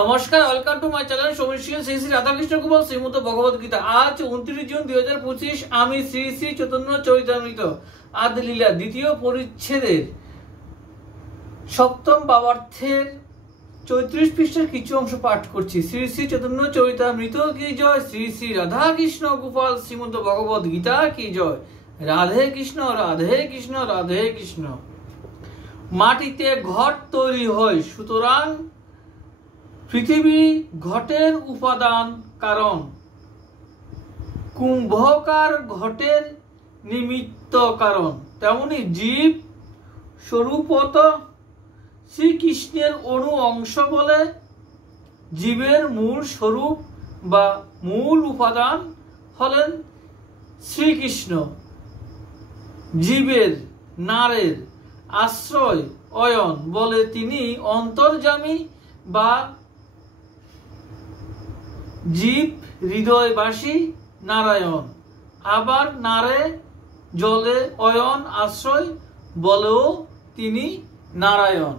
নমস্কার, welcome to my channel Soumishri Shri Shri Radhakrishna Gopal Shrimad Bhagavad Gita. আজ 29 June 2025 আমি শ্রী শ্রী চৈতন্য চরিতামৃত আদি লীলা দ্বিতীয় পরিচ্ছেদের সপ্তম ভাবার্থের 34 পৃষ্ঠার কিছু অংশ পাঠ করছি। শ্রী শ্রী চৈতন্য চরিতামৃত কি জয়, শ্রী শ্রী রাধাকৃষ্ণ গোপাল শ্রীমন্ত ভগবত গীতা কি জয়। রাধে কৃষ্ণ রাধে কৃষ্ণ রাধে কৃষ্ণ। মাটিতে ঘট তৈরি হয়, সুতরাং পৃথিবী ঘটের উপাদান কারণ। কুম্ভকার ঘটের নিমিত্ত কারণ। তেমনি জীব স্বরূপত শ্রীকৃষ্ণের অনু অংশ বলে জীবের মূল স্বরূপ বা মূল উপাদান হলেন শ্রীকৃষ্ণ। জীবের নারের আশ্রয় অয়ন বলে তিনি অন্তর্যামী বা জীব হৃদয়বাসী নারায়ণ। আবার নারে জলে অয়ন আশ্রয় বলেও তিনি নারায়ণ।